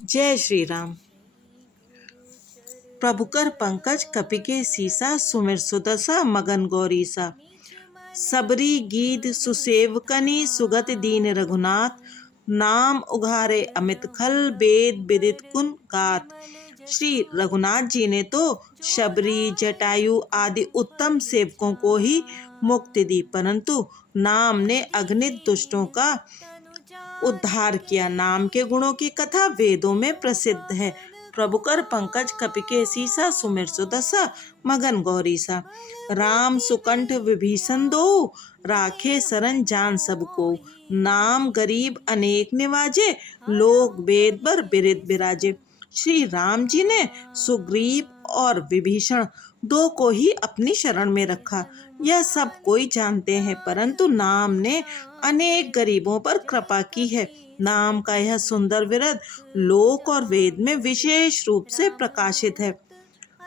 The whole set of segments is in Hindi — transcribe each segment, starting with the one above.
जय श्री राम। प्रभुकर पंकज कपिके सीसा सुमिर सुदसा मगन गौरीसा। सबरी गीत सुसेवकनी सुगत दीन रघुनाथ। नाम उघारे अमित खल वेद विदित गुण गात। श्री रघुनाथ जी ने तो शबरी जटायु आदि उत्तम सेवकों को ही मुक्ति दी, परंतु नाम ने अगणित दुष्टों का उद्धार किया। नाम के गुणों की कथा वेदों में प्रसिद्ध है। प्रभुकर पंकज कपिके सीसा सुमिर सुदसा मगन गौरीसा। राम सुकंठ विभीषण दो राखे सरन जान सबको। नाम गरीब अनेक निवाजे लोग वेद बर बिरिद बिराजे। श्री राम जी ने सुग्रीव और विभीषण दो को ही अपनी शरण में रखा, यह सब कोई जानते हैं, परंतु नाम ने अनेक गरीबों पर कृपा की है। नाम का यह सुंदर विरद लोक और वेद में विशेष रूप से प्रकाशित है।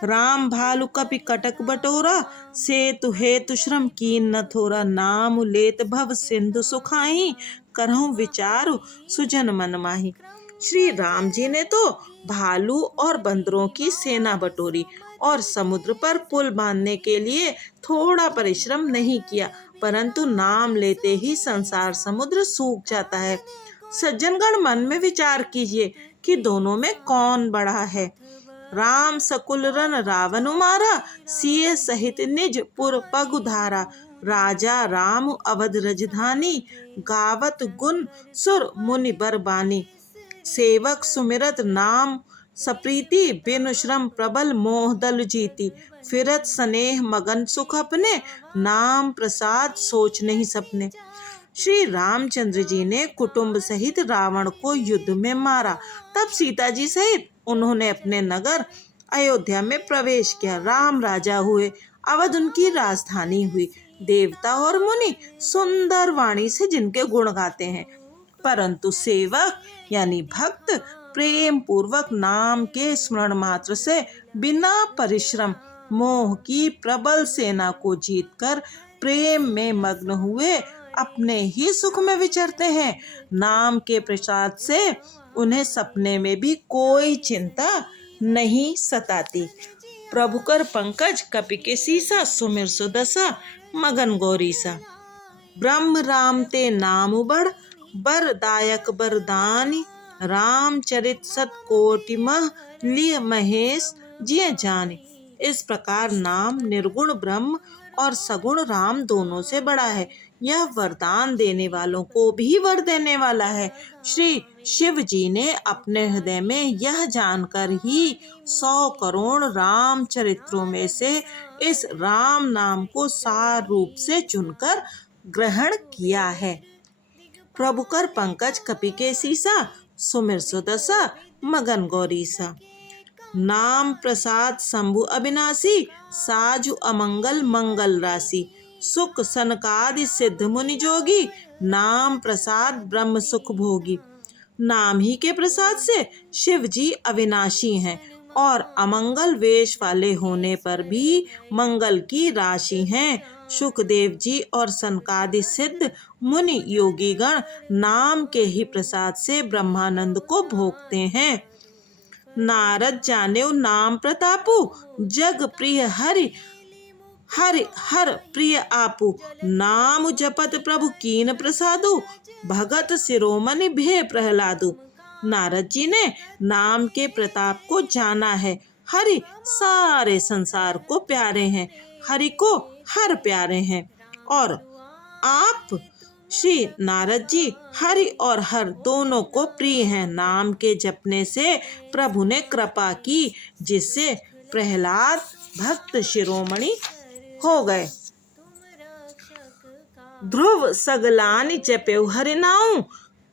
राम भालु कपि कटक बटोरा सेतु हेतु श्रम कीन न थोरा। नाम लेत भव सिंधु सुखाई करहु विचारु सुजन मन माही। श्री राम जी ने तो भालू और बंदरों की सेना बटोरी और समुद्र पर पुल बांधने के लिए थोड़ा परिश्रम नहीं किया, परंतु नाम लेते ही संसार समुद्र सूख जाता है। सज्जनगण मन में विचार कीजिए कि दोनों में कौन बड़ा है। राम सकुल रन रावण मारा सिय सहित निज पुर पग उधारा। राजा राम अवध रजधानी गावत गुण सुर मुनि बरबानी। सेवक सुमिरत नाम सप्रीति बिनु श्रम प्रबल मोह दल जीती। फिरत स्नेह मगन सुख अपने नाम प्रसाद सोच नहीं सपने। श्री रामचंद्र जी ने कुटुंब सहित रावण को युद्ध में मारा, तब सीता जी सहित उन्होंने अपने नगर अयोध्या में प्रवेश किया। राम राजा हुए, अवध उनकी राजधानी हुई। देवता और मुनि सुंदर वाणी से जिनके गुण गाते हैं, परंतु सेवक यानी भक्त प्रेम पूर्वक नाम के स्मरण मात्र से बिना परिश्रम मोह की प्रबल सेना को जीतकर प्रेम में मग्न हुए अपने ही सुख में विचरते हैं। नाम के प्रसाद से उन्हें सपने में भी कोई चिंता नहीं सताती। प्रभुकर पंकज कपिके सीसा सुमिर सुदसा मगन गौरीसा। ब्रह्म राम ते नाम बड़ बरदायक बरदानी। राम चरित सत कोटि मह लिय महेश जिय जानी। इस प्रकार नाम निर्गुण ब्रह्म और सगुण राम दोनों से बड़ा है। यह वरदान देने वालों को भी वर देने वाला है। श्री शिव जी ने अपने हृदय में यह जानकर ही 100 करोड़ राम चरित्रों में से इस राम नाम को सार रूप से चुनकर ग्रहण किया है। प्रभुकर पंकज कपिके सीसा सुमिर सुदसा मगन गौरीसा। नाम प्रसाद शंभु अविनाशी साजु अमंगल मंगल राशि। सुख सनकादि सिद्ध मुनि जोगी नाम प्रसाद ब्रह्म सुख भोगी। नाम ही के प्रसाद से शिव जी अविनाशी हैं और अमंगल वेश वाले होने पर भी मंगल की राशि हैं। सुखदेव जी और सनकादि सिद्ध मुनि योगीगण नाम के ही प्रसाद से ब्रह्मानंद को भोगते हैं। नारद जानेउ नाम प्रतापु जग प्रिय हरि हरि हर प्रिय आपु। नाम जपत प्रभु कीन प्रसादु भगत शिरोमणि भय प्रहलादु। नारद जी ने नाम के प्रताप को जाना है। हरि सारे संसार को प्यारे हैं, हरि को हर प्यारे हैं, और आप श्री नारद जी हरि और हर दोनों को प्रिय हैं। नाम के जपने से प्रभु ने कृपा की, जिससे प्रहलाद भक्त शिरोमणि हो गए। ध्रुव सगलानि जपेउ हरि नाउ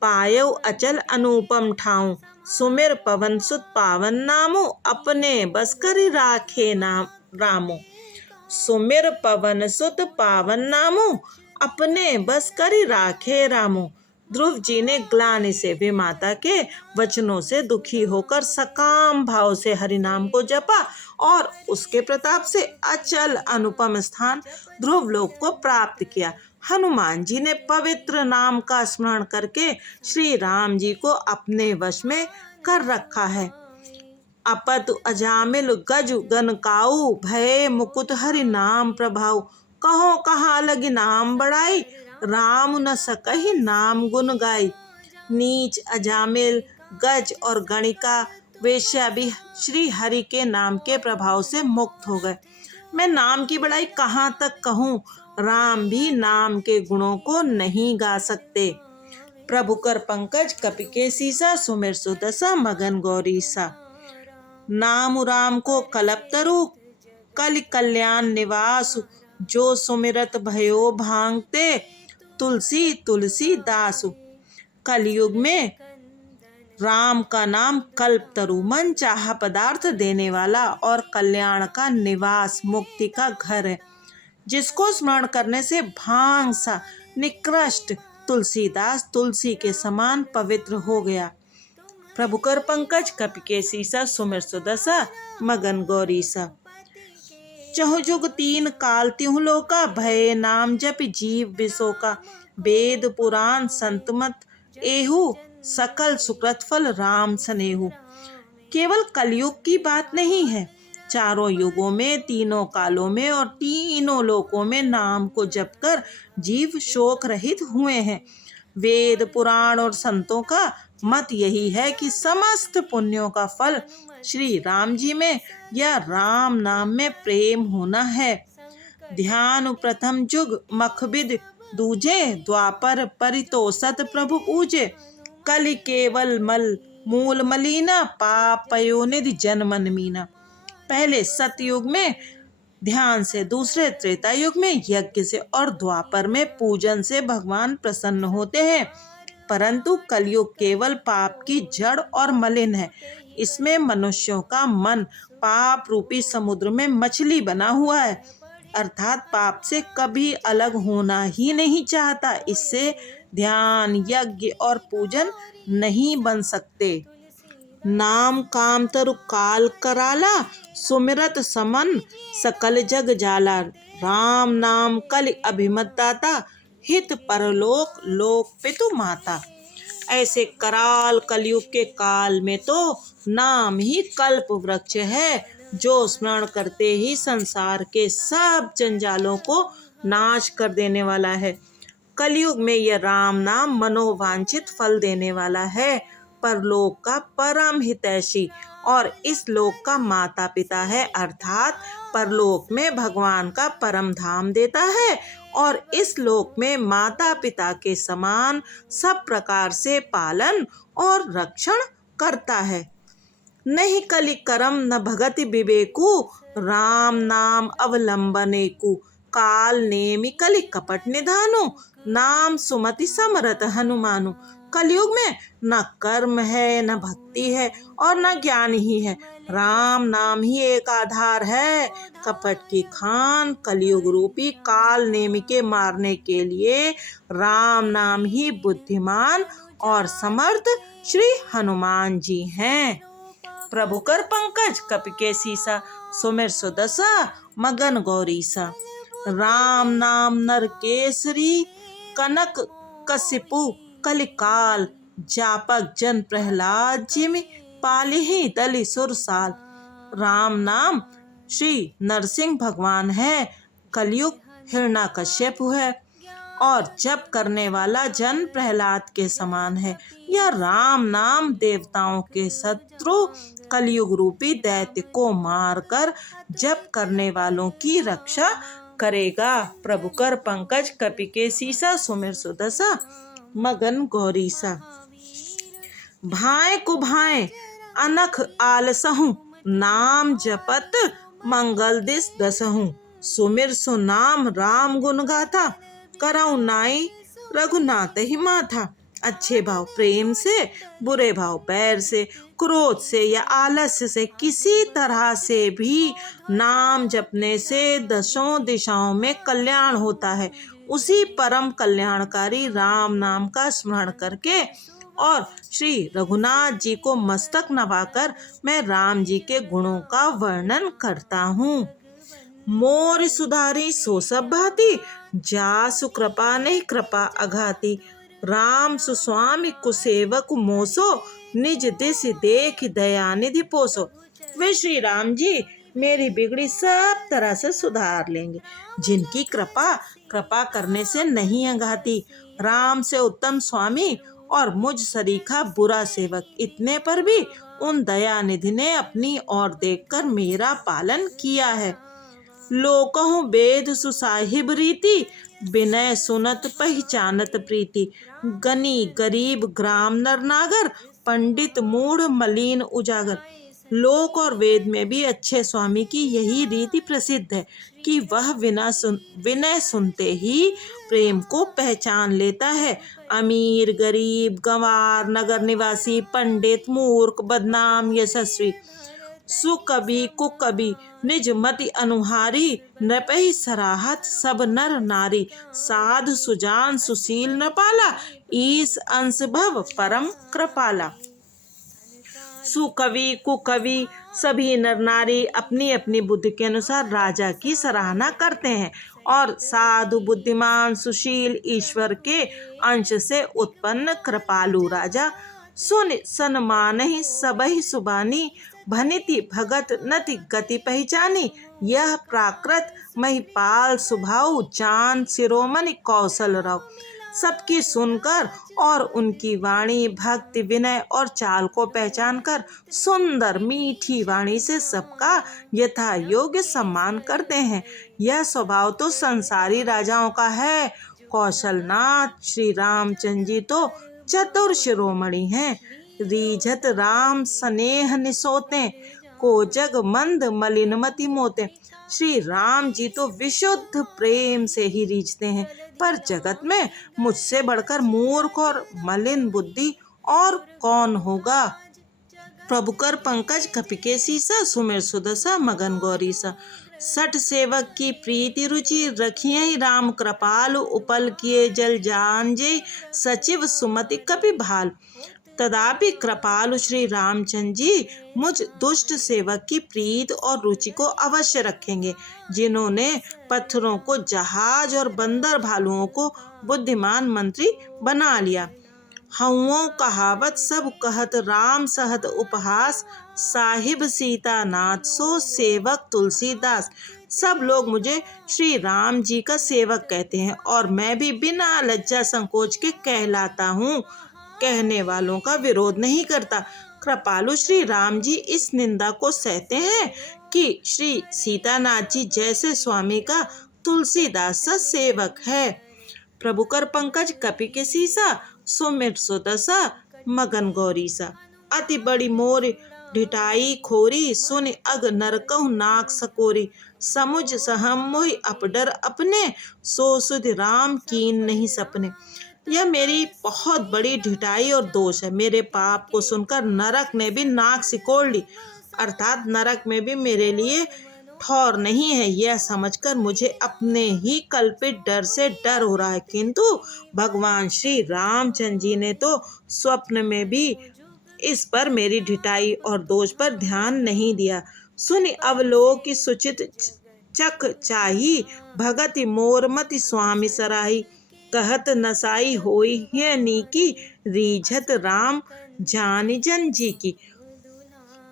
पायउ अचल अनुपम ठाउ। सुमिर पवन सुत पावन नामो अपने बस करि राखे नाम रामो। सुमिर पवन सुत पावन नामो अपने बस करि राखे रामो। ध्रुव जी ने ग्लानि से विमाता के वचनों से दुखी होकर सकाम भाव से हरि नाम को जपा और उसके प्रताप से अचल अनुपम स्थान ध्रुव लोक को प्राप्त किया। हनुमान जी ने पवित्र नाम का स्मरण करके श्री राम जी को अपने वश में कर रखा है। अपत अजामिल गज गनकाऊ, भय मुकुट हरि नाम प्रभाऊ। कहो कहाँ लगी नाम बड़ाई, राम न सकहि नाम गुण गाई। नीच अजामिल गज और गणिका वेश्या भी श्री हरि के नाम के प्रभाव से मुक्त हो गए। मैं नाम की बड़ाई कहाँ तक कहूँ, राम भी नाम के गुणों को नहीं गा सकते। प्रभु कर पंकज कपि के सीसा, सुमिर सुदशा मगन गौरी सा। नाम राम को कलप तरु, कल कल्याण निवासु। जो सुमिरत भयो भांगते, तुलसी तुलसी दासु। कलयुग में राम का नाम कल्प तरु, मन चाहा पदार्थ देने वाला और कल्याण का निवास, मुक्ति का घर है। जिसको स्मरण करने से भांग सा निकृष्ट तुलसीदास तुलसी के समान पवित्र हो गया। प्रभु कर पंकज कपि के सीसा, सुमिर सुदशा मगन गौरी सा। चहु जुग तीन काल त्यों लोका, भय नाम जप जीव बिसोका। वेद पुराण संत मत एहू, सकल सुकृत फल राम सनेहू। केवल कलयुग की बात नहीं है, चारों युगों में, तीनों कालों में और तीनों लोकों में नाम को जप कर जीव शोक रहित हुए हैं। वेद पुराण और संतों का मत यही है कि समस्त पुण्यों का फल श्री राम जी में या राम नाम में प्रेम होना है। ध्यान प्रथम जुग मखबिद दूजे, द्वापर परितोषत प्रभु पूजे। कलि केवल मल मूल मलीना, पाप पयोनिधि जन मन मीना। पहले सतयुग में ध्यान से, दूसरे त्रेता युग में यज्ञ से और द्वापर में पूजन से भगवान प्रसन्न होते हैं। परंतु कलयुग केवल पाप की जड़ और मलिन है। इसमें मनुष्यों का मन पाप रूपी समुद्र में मछली बना हुआ है, अर्थात पाप से कभी अलग होना ही नहीं चाहता। इससे ध्यान, यज्ञ और पूजन नहीं बन सकते। नाम काम तरु काल कराला, सुमिरत समन सकल जग जाला। राम नाम कलि अभिमत दाता, हित परलोक लोक पितु माता। ऐसे कराल कलयुग के काल में तो नाम ही कल्प वृक्ष है, जो स्मरण करते ही संसार के सब जंजालों को नाश कर देने वाला है। कलयुग में यह राम नाम मनोवांछित फल देने वाला है, परलोक का परम हितैषी और इस लोक का माता पिता है, अर्थात परलोक में भगवान का परम धाम देता है और इस लोक में माता पिता के समान सब प्रकार से पालन और रक्षण करता है। नहीं कलि करम न भगति विवेकु, राम नाम अवलंबनेकु। काल नेमि कलि कपट निधानु, नाम सुमति समरथ हनुमानु। कलयुग में न कर्म है, न भक्ति है और न ज्ञान ही है, राम नाम ही एक आधार है। कपट की खान कलयुग रूपी काल नेमि के मारने के लिए राम नाम ही बुद्धिमान और समर्थ श्री हनुमान जी हैं। प्रभु कर पंकज कपि के सीसा, सुमिर सुदशा मगन गौरी सा। राम नाम नर केसरी, कनक कसिपु कलिकाल। जापक जन प्रहलाद जिमि, पालिहि दलि सुरसाल। राम नाम श्री नरसिंह भगवान है, कलयुग हिरण्यकश्यप है और जप करने वाला जन प्रहलाद के समान है। यह राम नाम देवताओं के शत्रु कलयुग रूपी दैत्य को मारकर जप करने वालों की रक्षा करेगा। प्रभु कर पंकज कपि के सीसा, सुमिर सुदशा मगन गौरी सा। भाए कुभाए अनख आलसहु, नाम जपत मंगल दिस दसहु। सुमिर सु नाम राम गुण गाथा, करऊ नाई रघुनाथ ही माथा। अच्छे भाव प्रेम से, बुरे भाव बैर से, क्रोध से या आलस्य से किसी तरह से भी नाम जपने से दसों दिशाओं में कल्याण होता है। उसी परम कल्याणकारी राम नाम का स्मरण करके और श्री रघुनाथ जी को मस्तक नवाकर मैं राम जी के गुणों का वर्णन करता हूँ। मोर सुधारी सो सब भांति, जासु कृपा नहीं कृपा अघाती। राम सुस्वामी कुसेवक मोसो, निज दिस देख दयानिधि पोसो। वे श्री राम जी मेरी बिगड़ी सब तरह से सुधार लेंगे। जिनकी कृपा कृपा करने से नहीं अंगाती, राम से उत्तम स्वामी और मुझ सरीखा बुरा सेवक, इतने पर भी उन दयानिधि ने अपनी ओर देखकर मेरा पालन किया है। लोकहु वेद सुसाहिब रीति, विनय सुनत पहचानत प्रीति। गनी गरीब ग्राम नर नागर, पंडित मूढ़ मलीन उजागर। लोक और वेद में भी अच्छे स्वामी की यही रीति प्रसिद्ध है कि वह विनय सुनते ही प्रेम को पहचान लेता है। अमीर गरीब गंवार नगर निवासी पंडित मूर्ख बदनाम यशस्वी, सुकवि कुकवि निज मति अनुहारी। नृपहि सराहत सब नर नारी, साधु सुजान सुशील नृपाला। ईस अंश भव परम कृपाला। सुकवि कुकवि सभी नर नारी अपनी अपनी बुद्धि के अनुसार राजा की सराहना करते हैं, और साधु बुद्धिमान सुशील ईश्वर के अंश से उत्पन्न कृपालु राजा सुन सन्मानहि सबहि सुबानी। भनिति भगत नति गति पहचानी, यह प्राकृत महिपाल सुभाऊ। जान शिरोमणि कौशल राव, सबकी सुनकर और उनकी वाणी भक्ति विनय और चाल को पहचान कर सुंदर मीठी वाणी से सबका यथा योग्य सम्मान करते हैं। यह स्वभाव तो संसारी राजाओं का है। कौशलनाथ श्री रामचंद्र जी तो चतुर शिरोमणि हैं। रीझत राम स्नेह निसोते, को जग मंद मलिनमति मोते। श्री राम जी तो विशुद्ध प्रेम से ही रीझते हैं, पर जगत में मुझसे बढ़कर मूर्ख और मलिन बुद्धि और कौन होगा। प्रभुकर पंकज कपिके सीसा, सुमिर सुदशा मगन गौरी सा। सठ सेवक की प्रीति रुचि, रखिए राम कृपालु। उपल किए जल जानजे, सचिव सुमति कपि भाल। तदापि कृपालु श्री रामचंद्र जी मुझ दुष्ट सेवक की प्रीत और रुचि को अवश्य रखेंगे, जिन्होंने पत्थरों को जहाज और बंदर भालुओं को बुद्धिमान मंत्री बना लिया। हउओं कहावत सब कहत, राम सहत उपहास। साहिब सीता नाथ सो सेवक तुलसीदास। सब लोग मुझे श्री राम जी का सेवक कहते हैं, और मैं भी बिना लज्जा संकोच के कहलाता हूँ। कहने वालों का विरोध नहीं करता। कृपालु श्री राम जी इस निंदा को सहते हैं कि श्री सीतानाथ जी जैसे स्वामी का तुलसीदास सा सेवक है। प्रभुकर पंकज कपिके सीसा, सुमिर सुदशा मगन गौरी सा। अति बड़ी मोर ढिठाई खोरी, सुन अग नरकहु नाक सकोरी। समुझ सहम मोहि अपडर अपने, सो सुध राम कीन नहीं सपने। यह मेरी बहुत बड़ी ढिठाई और दोष है। मेरे पाप को सुनकर नरक ने भी नाक सिकोड़ ली, अर्थात नरक में भी मेरे लिए ठौर नहीं है, यह समझकर मुझे अपने ही कल्पित डर से डर हो रहा है। किंतु भगवान श्री रामचंद्र जी ने तो स्वप्न में भी इस पर मेरी ढिठाई और दोष पर ध्यान नहीं दिया। सुनि अवलोकि सुचित चख चाही, भगति मोरमति स्वामी सराही। कहत नसाई होई है नीकी, रीझत राम जानि जन जी की।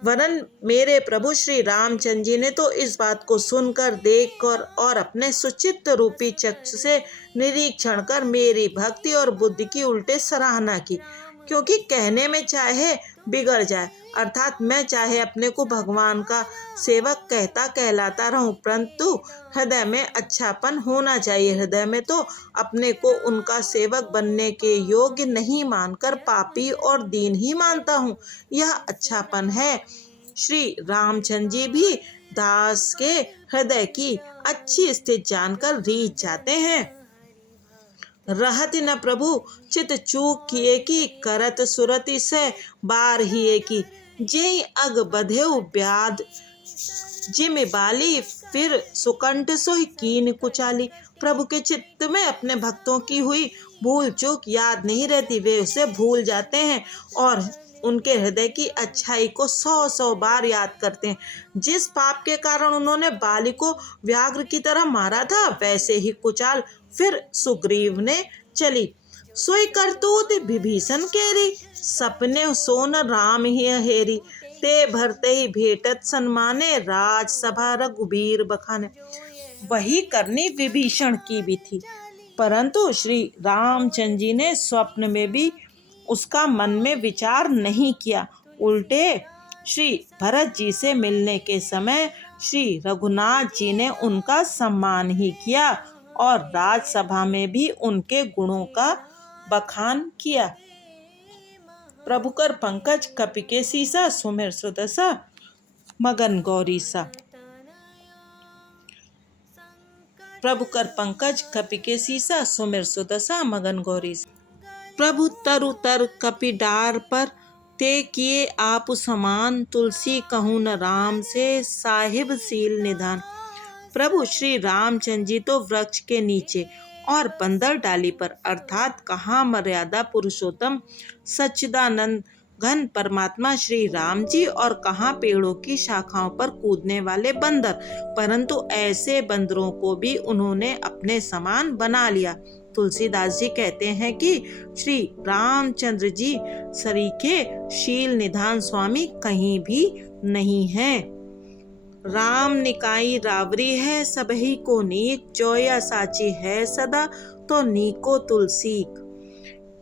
वरन मेरे प्रभु श्री रामचंद्र जी ने तो इस बात को सुनकर देखकर और अपने सुचित्त रूपी चक्षु से निरीक्षण कर मेरी भक्ति और बुद्धि की उल्टे सराहना की। क्योंकि कहने में चाहे बिगड़ जाए, अर्थात मैं चाहे अपने को भगवान का सेवक कहता कहलाता रहूं, परंतु हृदय में अच्छापन होना चाहिए। हृदय में तो अपने को उनका सेवक बनने के योग्य नहीं मानकर पापी और दीन ही मानता हूँ, यह अच्छापन है। श्री रामचंद्र जी भी दास के हृदय की अच्छी स्थिति जानकर रीझ जाते हैं। रहति न प्रभु चित चूक किए की, करत सुरति से बार हिए की। जेहि अग बधेउ ब्याध जिमि बाली, फिर सुकंठ सोहि कीन कुचाली। प्रभु के चित्त में अपने भक्तों की हुई भूल चूक याद नहीं रहती, वे उसे भूल जाते हैं और उनके हृदय की अच्छाई को 100 बार याद करते हैं। जिस पाप के कारण उन्होंने बाली को व्याघ्र की तरह मारा था, वैसे ही कुचाल फिर सुग्रीव ने चली। सोई करतूत विभीषण केरी, सपने सोन राम ही हेरी। ते भरते ही भेटत सन्माने, राजसभा रघुबीर बखाने। वही करनी विभीषण की भी थी, परंतु श्री रामचंद्र जी ने स्वप्न में भी उसका मन में विचार नहीं किया। उल्टे श्री भरत जी से मिलने के समय श्री रघुनाथ जी ने उनका सम्मान ही किया और राजसभा में भी उनके गुणों का बखान किया। प्रभु कर पंकज कपि के सीसा, सुमिर सुदशा मगन गौरी सा। प्रभु कर पंकज कपि के सीसा, सुमिर सुदशा मगन गौरी सा। प्रभु तरु तर कपि डार पर, ते किए आप समान, तुलसी कहूँ न राम से, साहिब सील निधान। प्रभु श्री रामचंद्र जी तो वृक्ष के नीचे और बंदर डाली पर, अर्थात कहाँ मर्यादा पुरुषोत्तम सच्चिदानंद घन परमात्मा श्री राम जी और कहाँ पेड़ों की शाखाओं पर कूदने वाले बंदर, परंतु ऐसे बंदरों को भी उन्होंने अपने समान बना लिया। तुलसीदास जी कहते हैं कि श्री रामचंद्र जी सरीखे शील निधान स्वामी कहीं भी नहीं है। राम निकाई रावरी है, सबही को नीक, जोया साची है सदा, तो नीको तुलसीक।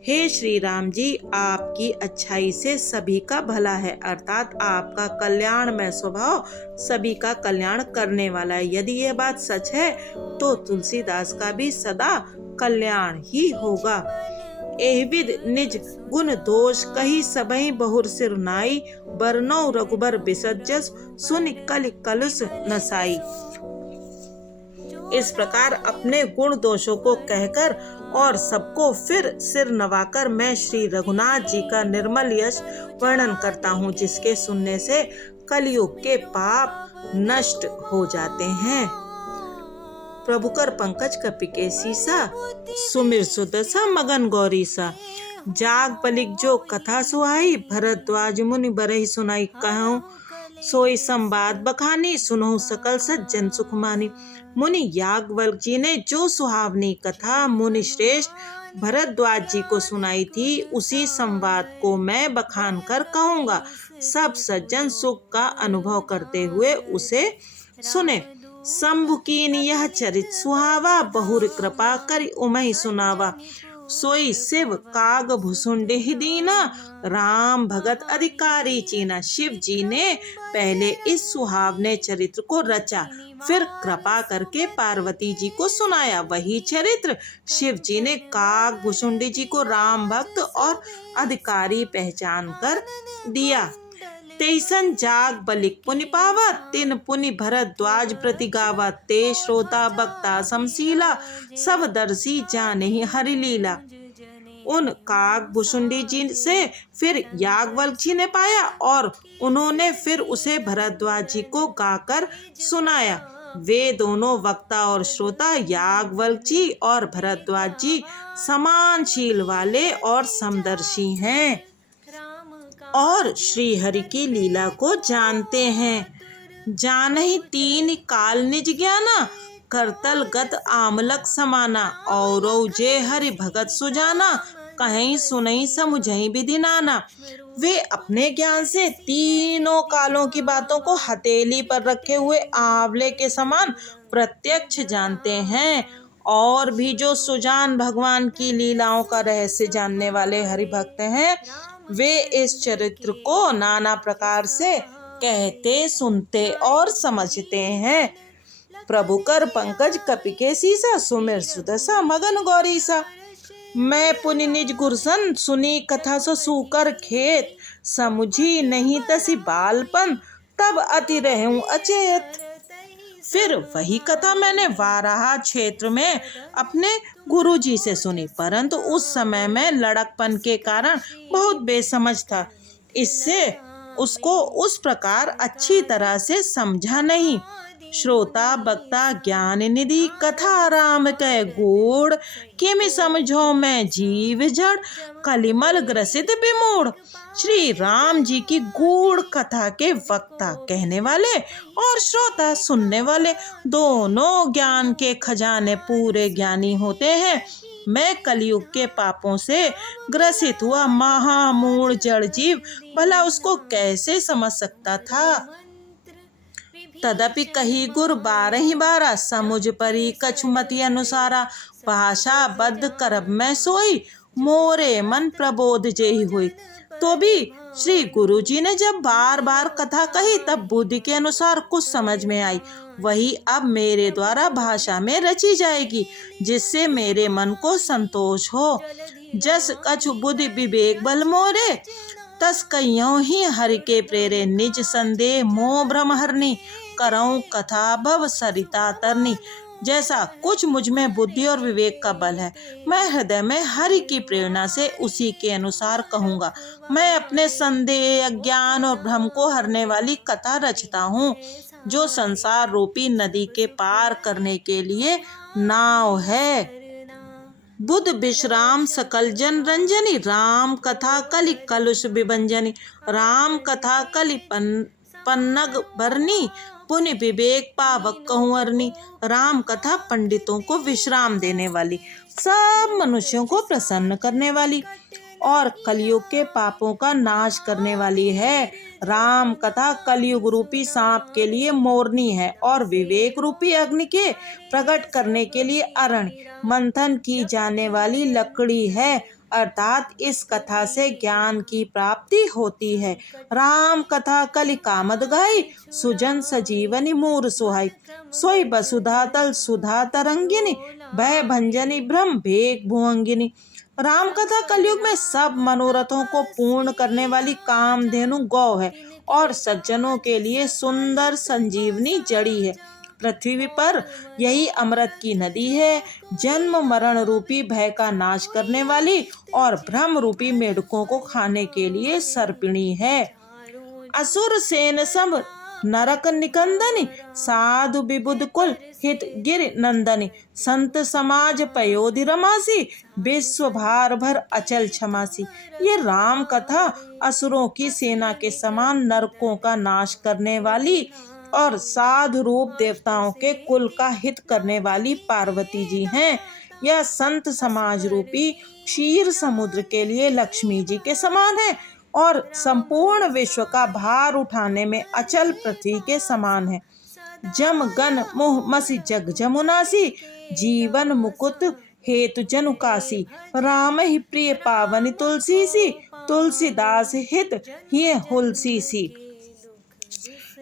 हे श्री राम जी, आपकी अच्छाई से सभी का भला है, अर्थात आपका कल्याणमय स्वभाव सभी का कल्याण करने वाला है। यदि यह बात सच है तो तुलसीदास का भी सदा कल्याण ही होगा। एहविद निज गुण दोष कही, सबहि बहुर सिर नाई, बरनौ रघुबर बिसज्जस, सुन कलि कलुष नसाई। इस प्रकार अपने गुण दोषों को कहकर और सबको फिर सिर नवाकर मैं श्री रघुनाथ जी का निर्मल यश वर्णन करता हूँ, जिसके सुनने से कलयुग के पाप नष्ट हो जाते हैं। प्रभु कर पंकज कपि के सीसा, सुमिर सुदशा मगन गौरी सा। जाग पलिक जो कथा सुहाई, भरद्वाज मुनि बरहि सुनाई, कहूँ सोई संवाद बखानी, सुनहु सकल सज्जन सुख मानी। मुनि याज्ञवल्क्य जी ने जो सुहावनी कथा मुनि श्रेष्ठ भरद्वाज जी को सुनाई थी, उसी संवाद को मैं बखान कर कहूँगा। सब सज्जन सुख का अनुभव करते हुए उसे सुने। शंभु कीन यह चरित सुहावा, बहुर कृपा करि उमहि सुनावा। सोई शिव काग भुसुंडि दीना, राम भगत अधिकारी चीना। शिव जी ने पहले इस सुहावने चरित्र को रचा, फिर कृपा करके पार्वती जी को सुनाया। वही चरित्र शिव जी ने काग भुसुंडी जी को राम भक्त और अधिकारी पहचान कर दिया। तेसन जाग बलिक पुनि पावा, तिन पुनि भरद्वाज प्रति गावा। ते श्रोता बक्ता समशीला, सब दर्शी जाने हरि लीला। उन काग भुसुंडी जी से फिर याज्ञवल्क्य जी ने पाया और उन्होंने फिर उसे भरद्वाज जी को गाकर सुनाया। वे दोनों वक्ता और श्रोता याज्ञवल्क्य जी और भरद्वाज जी समान शील वाले और समदर्शी हैं और श्री हरि की लीला को जानते हैं। जानहि तीन काल निज ज्ञाना, करतल गत आमलक समाना। औरौ जे हरि भगत सुजाना, कहीं सुनई समुझई विधि नाना। वे अपने ज्ञान से तीनों कालों की बातों को हथेली पर रखे हुए आंवले के समान प्रत्यक्ष जानते हैं। और भी जो सुजान भगवान की लीलाओं का रहस्य जानने वाले हरि भक्त हैं, वे इस चरित्र को नाना प्रकार से कहते, सुनते और समझते हैं। प्रभु कर पंकज कपि के सीसा, सुमिर सुदशा मगन गौरी सा। मैं पुनि निज गुरसन, सुनी कथा सो सूकर खेत। समुझी नहीं तसी बालपन, तब अति रहूं अचेत। फिर वही कथा मैंने वाराहा क्षेत्र में अपने गुरुजी से सुनी, परंतु उस समय मैं लड़कपन के कारण बहुत बेसमझ था, इससे उसको उस प्रकार अच्छी तरह से समझा नहीं। श्रोता बक्ता ज्ञान निधि, कथा राम कै गूढ़। किमि समझो मैं जीव जड़, कलिमल ग्रसित विमूढ़। श्री राम जी की गूढ़ कथा के वक्ता कहने वाले और श्रोता सुनने वाले दोनों ज्ञान के खजाने पूरे ज्ञानी होते हैं। मैं कलयुग के पापों से ग्रसित हुआ महामूढ़ जड़ जीव भला उसको कैसे समझ सकता था। तदपि कही गुर बारहि बारा, समुझ परी कछुमति अनुसारा। भाषा बद्ध करब मैं सोई, मोरे मन प्रबोध जेहि हुई। तो भी श्री गुरु जी ने जब बार बार कथा कही तब बुद्धि के अनुसार कुछ समझ में आई। वही अब मेरे द्वारा भाषा में रची जाएगी, जिससे मेरे मन को संतोष हो। जस कछु बुद्धि विवेक बल मोरे, तस कहियों ही हरि के प्रेरे। निज संदेह मोह भ्रम हरनी, करऊं कथा भव सरिता तरनी। जैसा कुछ मुझ में बुद्धि और विवेक का बल है, मैं हृदय में हरि की प्रेरणा से उसी के अनुसार कहूँगा। मैं अपने संदेह, अज्ञान और भ्रम को हरने वाली कथा रचता हूँ, जो संसार रूपी नदी के पार करने के लिए नाव है। बुध विश्राम सकल जन रंजनी, राम कथा कलि कलुष विभंजनी। राम कथा कलि पन्नग भरनी, पुण्य विवेक पावक कहूँ अरनी। राम कथा पंडितों को विश्राम देने वाली, सब मनुष्यों को प्रसन्न करने वाली और कलयुग के पापों का नाश करने वाली है। राम कथा कलयुग रूपी सांप के लिए मोरनी है और विवेक रूपी अग्नि के प्रकट करने के लिए अरण्य मंथन की जाने वाली लकड़ी है। अर्थात इस कथा से ज्ञान की प्राप्ति होती है। राम कथा कलि कामद गाई, सुजन सजीवनी मूर सुहाई। सोई वसुधा तल सुधा तरंगिनी, भय भंजनी भ्रम भेक भुअंगिनी। राम कथा कलयुग में सब मनोरथों को पूर्ण करने वाली कामधेनु गौ है और सज्जनों के लिए सुंदर संजीवनी जड़ी है। पृथ्वी पर यही अमृत की नदी है, जन्म मरण रूपी भय का नाश करने वाली और भ्रम रूपी मेढकों को खाने के लिए सर्पिणी है। असुर सेन सब नरक निकंदनी, साधु विबुध कुल हित गिर नंदनी। संत समाज पयोधि रमासी, विश्व भार भर अचल क्षमासी। ये राम कथा असुरों की सेना के समान नरकों का नाश करने वाली और साधु रूप देवताओं के कुल का हित करने वाली पार्वती जी हैं। यह संत समाज रूपी क्षीर समुद्र के लिए लक्ष्मी जी के समान है और संपूर्ण विश्व का भार उठाने में अचल पृथ्वी के समान है। जम गन मोह मसी जग जमुनासी, जीवन मुकुट हेतु जनुकासी। राम ही प्रिय पावनी तुलसी सी, तुलसीदास हित ही हुलसी सी।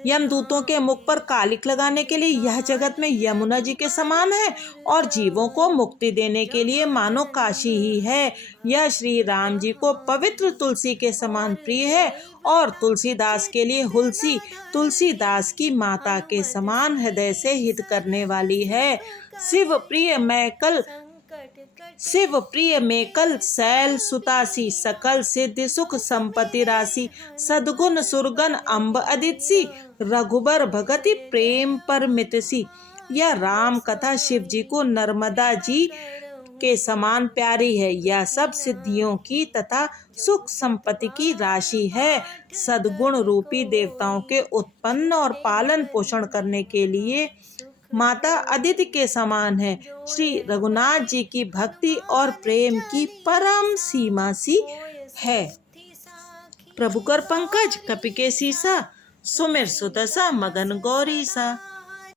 यमदूतों के मुख पर कालिक लगाने के लिए यह जगत में यमुना जी के समान है और जीवों को मुक्ति देने के लिए मानो काशी ही है। यह श्री राम जी को पवित्र तुलसी के समान प्रिय है और तुलसीदास के लिए हुलसी तुलसीदास की माता के समान हृदय से हित करने वाली है। शिव प्रिय में कल शैल सुतासी, सकल सिद्धि सुख संपत्ति राशि। सद्गुण सुरगन अम्ब अदिति, रघुबर भगति प्रेम परमितसी। यह राम कथा शिव जी को नर्मदा जी के समान प्यारी है। यह सब सिद्धियों की तथा सुख संपत्ति की राशि है। सद्गुण रूपी देवताओं के उत्पन्न और पालन पोषण करने के लिए माता अदिति के समान है। श्री रघुनाथ जी की भक्ति और प्रेम की परम सीमा सी है। प्रभु कर पंकज कपि के सीसा, सुमिर सुदशा मगन गौरी सा।